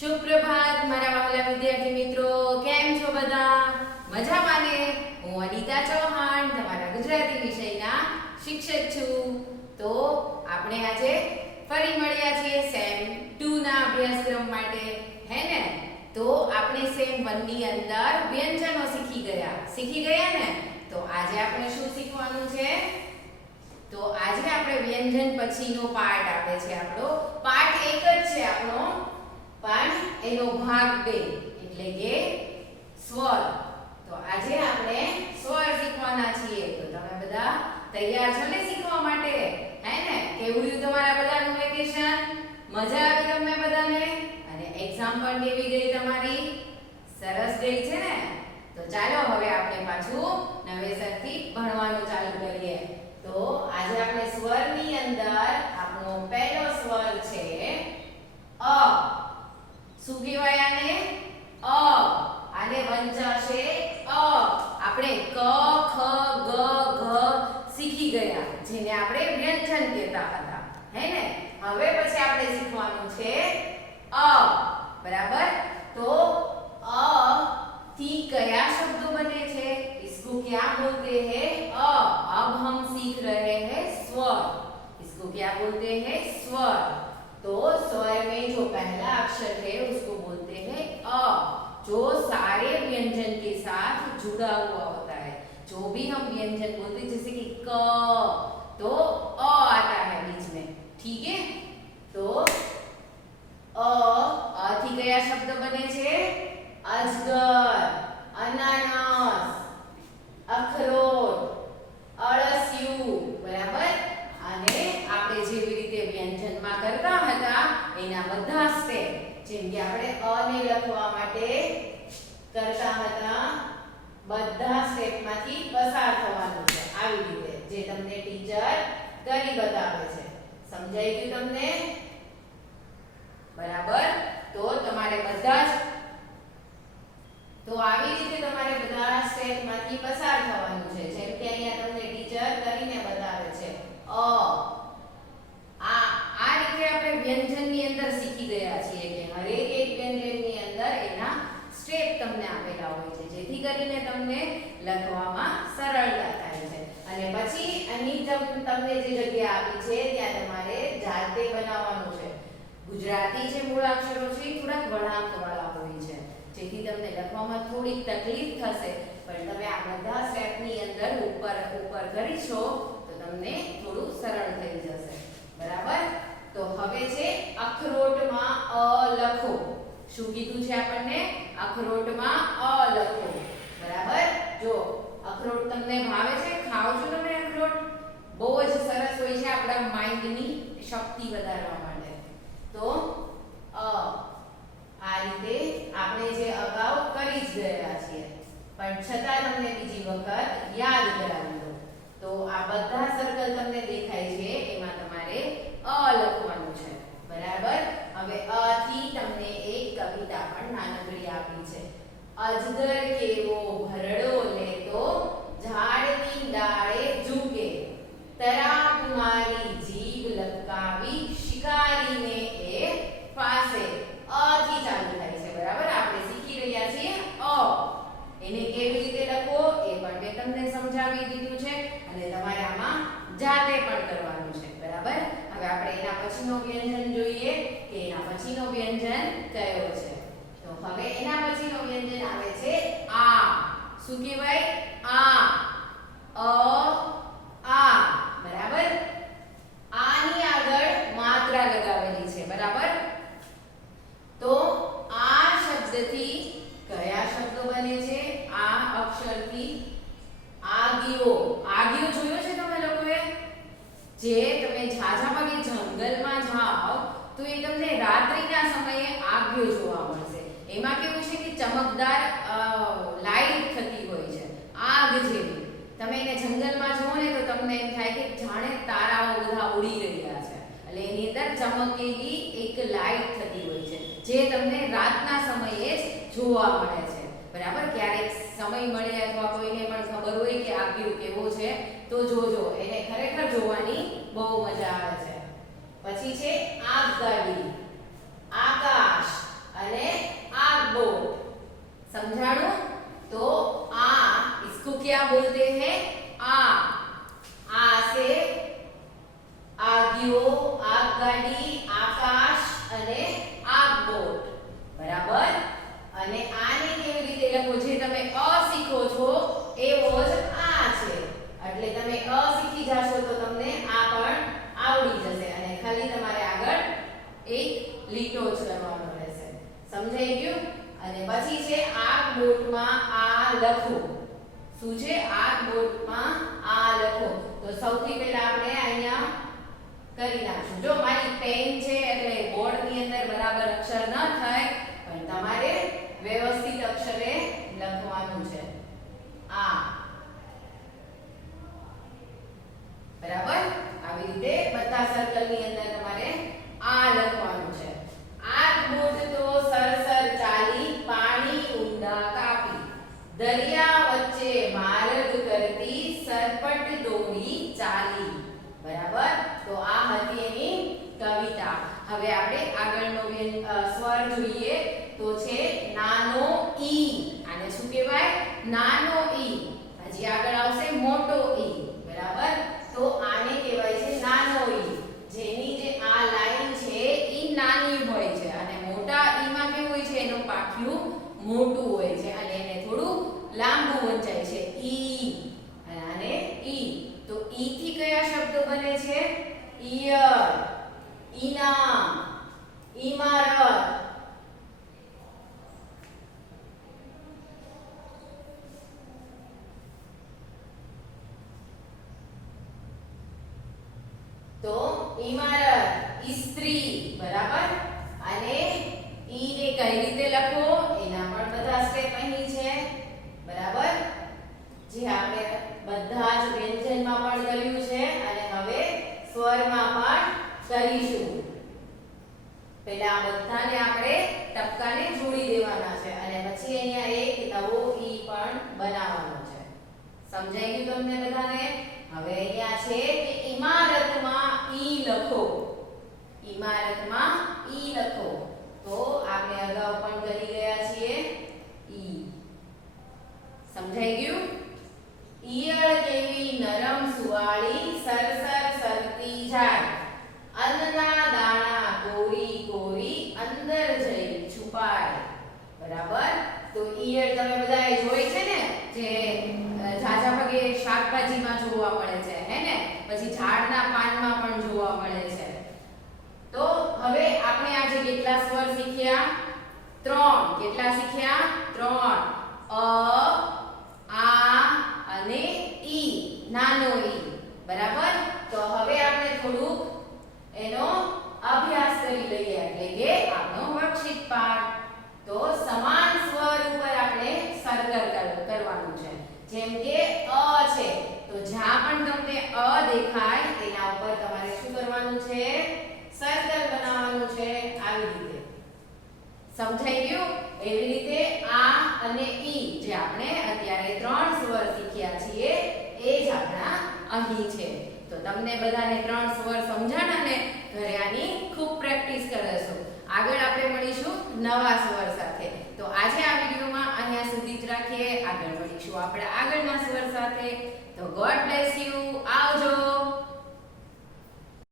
સુપ્રભાત મારા વહાલા વિદ્યાર્થી મિત્રો, કેમ છો બધા? મજામાં ને? હું અનિતા ચૌહાણ તમારા ગુજરાતી વિષયના શિક્ષક છું. તો આપણે આજે ફરી મળ્યા છીએ સેમ 2 ના અભ્યાસક્રમ માટે, હે ને? તો આપણે સેમ 1 ની અંદર વ્યંજનો શીખી ગયા ને? તો આજે આપણે શું શીખવાનું છે? તો આજે આપણે વ્યંજન પછીનો પાર્ટ આપે છે. આપણો પાર્ટ 1 જ છે આપણો, પણ એનો ભાગ 2 એટલે કે સ્વર. તો આજે આપણે સ્વર શીખવાના છીએ. તો તમે બધા તૈયાર છો ને શીખવા માટે? હે ને? કેવું રહ્યું તમારા બધાનું વેકેશન? મજા આવી તમને બધાને? અને એક્ઝામ પણ કેવી ગઈ તમારી? સરસ ગઈ છે ને? તો ચાલો હવે આપણે પાછું નવેસરથી ભણવાનું ચાલુ કરીએ. તો આજે આપણે સ્વરની અંદર આપણો પહેલો સ્વર છે અ. શું કહેવાય આને? અ. આને વંચાશે અ. આપણે ક ખ ગ ઘ શીખી ગયા, જેને આપણે વ્યંજન કહેતા હતા, હે ને? હવે પછી આપણે શીખવાનું છે અ. બરાબર? તો અ થી કયા શબ્દો બને છે? इसको क्या बोलते हैं? अ. अब हम सीख रहे हैं स्वर. इसको क्या बोलते हैं? स्वर. तो स्वर में जो पहला अक्षर है उसको बोलते हैं अ, जो सारे व्यंजन के साथ जुड़ा हुआ होता है. जो भी हम व्यंजन बोलते हैं जैसे कि क, तो अ आता है बीच में, ठीक है? तो अ થી કયા શબ્દ બને છે? અજગર, અનાનસ, અખરોટ, અળસિયું. બરાબર? અને આપણે જેવી રીતે વ્યંજનમાં કરતા હતા એના બધા સ્ટેપ, જેમ કે આપણે અ ને લખવા માટે કરતા હતા, બધા સ્ટેપમાંથી પસાર થવાનું છે આવી રીતે, જે તમને ટીચર કરી બતાવે છે. સમજાઈ ગયું તમને? બરાબર? તો તમારે બધા જ તો આવી રીતે તમારે બધા સ્ટેપમાંથી પસાર થવાનું છે, જેમ કે અહીંયા તમને ટીચર કરીને બતાવે છે અ. આ રીતે આપણે વ્યંજનની અંદર શીખી ગયા છીએ કે હરેક એક વ્યંજનની અંદર એના સ્ટેપ તમને આપેલા હોય છે, જેથી કરીને તમને લખવામાં સરળતા થાય છે. અને પછી આની તમને જે જગ્યા આપી છે ત્યાં તમારે જાતે બનાવવાનું છે. ગુજરાતી જે મૂળાક્ષરો છે એ થોડાક વળાંકવાળા હોય છે, જેથી તમને લખવામાં થોડીક તકલીફ થશે, પણ તમે આ બધા સ્ટેપની અંદર ઉપર કરીશો તો તમને થોડું સરળ થઈ જશે. બરાબર? તો હવે છે અખરોટમાં અ લખો. શું કીધું છે આપણને? અખરોટમાં અ લખો. બરાબર? જો અખરોટ તમને ભાવે છે? ખાઓ છો તમે અખરોટ? બહુ જ સરસ હોય છે આપણા માઇન્ડની શક્તિ વધારવા માટે. તો અ આ રીતે આપણે જે અગાઉ કરી જ ગયા છીએ, પણ છતાં તમને બીજી વખત યાદ કરાવી દો. તો આ બધા સર્કલ તમને દેખાય છે, એમાં તમારે અ લખવાનું છે. બરાબર? હવે અ થી તમને એક કવિતા પણ નાનકડી આપી છે. અજગર કેવો ભરડો લેતો, ઝાડની ડાળે ઝૂકે, તરાપ મારી જીભ લપકાવી, શિકારીને એ ફાસે. અ થી ચાલુ થાય છે. બરાબર? આપણે શીખી રહ્યા છીએ અ. એને કેવી રીતે લખવો એ પણ મેં તમને સમજાવી દીધું છે, અને તમારે આમાં જાતે પણ કરવાનું છે. બરાબર? હવે આપણે એના પછીનો વ્યંજન જોઈએ કે એના પછીનો વ્યંજન કયો છે. તો હવે એના પછીનો વ્યંજન આવે છે આ. શું કહેવાય? આ. આ. બરાબર? આની આગળ માત્રા લગાવેલી છે. બરાબર? તો આ શબ્દથી કયા શબ્દો બને છે? આ અક્ષરથી આગિયો. આગિયો જોયો છે તમે લોકોએ? જે તમે ઝાઝા ભાગે જંગલમાં જાઓ તો એ તમને રાત્રિના સમયે આગિયો જોવા મળશે. એમાં કેવું છે કે ચમકદાર લાઈટ થતી હોય છે, આગ જેવી. તમે એને જંગલમાં જુઓ ને તો તમને એમ થાય કે જાણે તારાઓ બધા ઉડી રહ્યા છે, એટલે એની અંદર ચમકેલી એક લાઈટ થતી હોય છે, જે તમને રાતના સમયે જ જોવા મળે છે. બરાબર? ક્યારેક સમય મળે અથવા કોઈને પણ ખબર હોય કે આગિયો કેવો છે તો જોજો, એને ખરેખર જોવાની બહુ મજા આવે છે. પછી છે આગગાડી, આકાશ અને લીટો જ કરવાનો રહેશે. સમજાઈ ગયું? અને પછી છે આ બોટમાં આ લખો. શું છે? આ બોટમાં આ લખો. તો સૌથી પહેલા આપણે અહીંયા કરી નાખશું. જો મારી પેન છે એટલે બોર્ડની અંદર બરાબર અક્ષર ન થાય, પણ તમારે વ્યવસ્થિત અક્ષરે લખવાનું છે. આ બરાબર આવી રીતે બધા સર્કલની અંદર તમારે આ લખવાનું છે. આ બોટ તો સરસર ચાલી, પાણી ઊંડા કાપી, દરિયા વચ્ચે માર્ગ કરતી, સરપટ દોડી ચાલી. બરાબર? તો આ હતી એની કવિતા. હવે આપણે આગળનો સ્વર જોઈએ તો છે નાનો ઈ. આને શું કહેવાય? નાનો ઈ. હજી આગળ આવશે મોટો ઈ. બરાબર? તો આને કહેવાય છે નાનો ઈ. જેની જે આ લાઈન છે ઈ નાની હોય છે અને મોટા ઈ માં કેવું હોય છે? એનું પાખિયું મોટું હોય છે અને એને થોડું લાંબુ વંચાય છે ઈ. અને આને ઈ. તો ઈ થી કયા શબ્દો બને છે? ઈયર, ઈનામ, ઈમારત. તો ઈમારત, ઇસ્ત્રી. બરાબર? અને ઈ ને કઈ રીતે લખો એના પણ બધા સ્ટેપ અહીં છે. બરાબર? જે આપણે બધા જ વ્યંજનમાં પણ કર્યું છે અને હવે સ્વરમાં પણ કરીશું. પહેલા આ બધાને આપણે ટપકાને જોડી દેવાના છે અને પછી અહીંયા એક નવો ઈ પણ બનાવવાનો છે. સમજાઈ ગયું તમને બધાને? હવે અહીંયા છે કે ઇમારતમાં ઈ લખો. ઇમારતમાં ઈ લખો. તો આપણે અગાઉ પણ કરી ગયા છીએ ઈ. સમજાઈ ગયું? ઈયળ જેવી નરમ સુવાળી, સરસર સરતી જાય, અન્નના દાણા કોરી કોરી, અંદર જઈ છુપાય. બરાબર? તો ઈયળ તમે બધાએ જોઈ છે ને, જે ઝાઝા ભાગે શાકભાજીમાં જોવા મળે છે, હે ને? પછી ઝાડના પાનમાં પણ જોવા મળે છે. તો હવે આપણે આજે કેટલા સ્વર શીખ્યા? 3. કેટલા શીખ્યા? 3. અ, આ અને ઈ. નાનો ઈ. બરાબર? તો હવે આપણે થોડુંક એનો અભ્યાસ કરી લઈએ, એટલે કે આપણો વર્કશીટ પાઠ. તો સમાન સ્વર ઉપર આપણે સર્કલ કરવાનું છે. જેમ કે અ છે, તો જ્યાં પણ તમને અ દેખાય તેના ઉપર તમારે શું કરવાનું છે? સર્કલ બનાવવાનું છે. આવી રીતે. સમજાઈ ગયું? એવી રીતે આ અને ઈ, જે આપણે અત્યારે 3 સ્વર શીખ્યા છીએ, એ જ આપણા અહીં છે. તો તમને બધાને 3 સ્વર સમજાણા ને?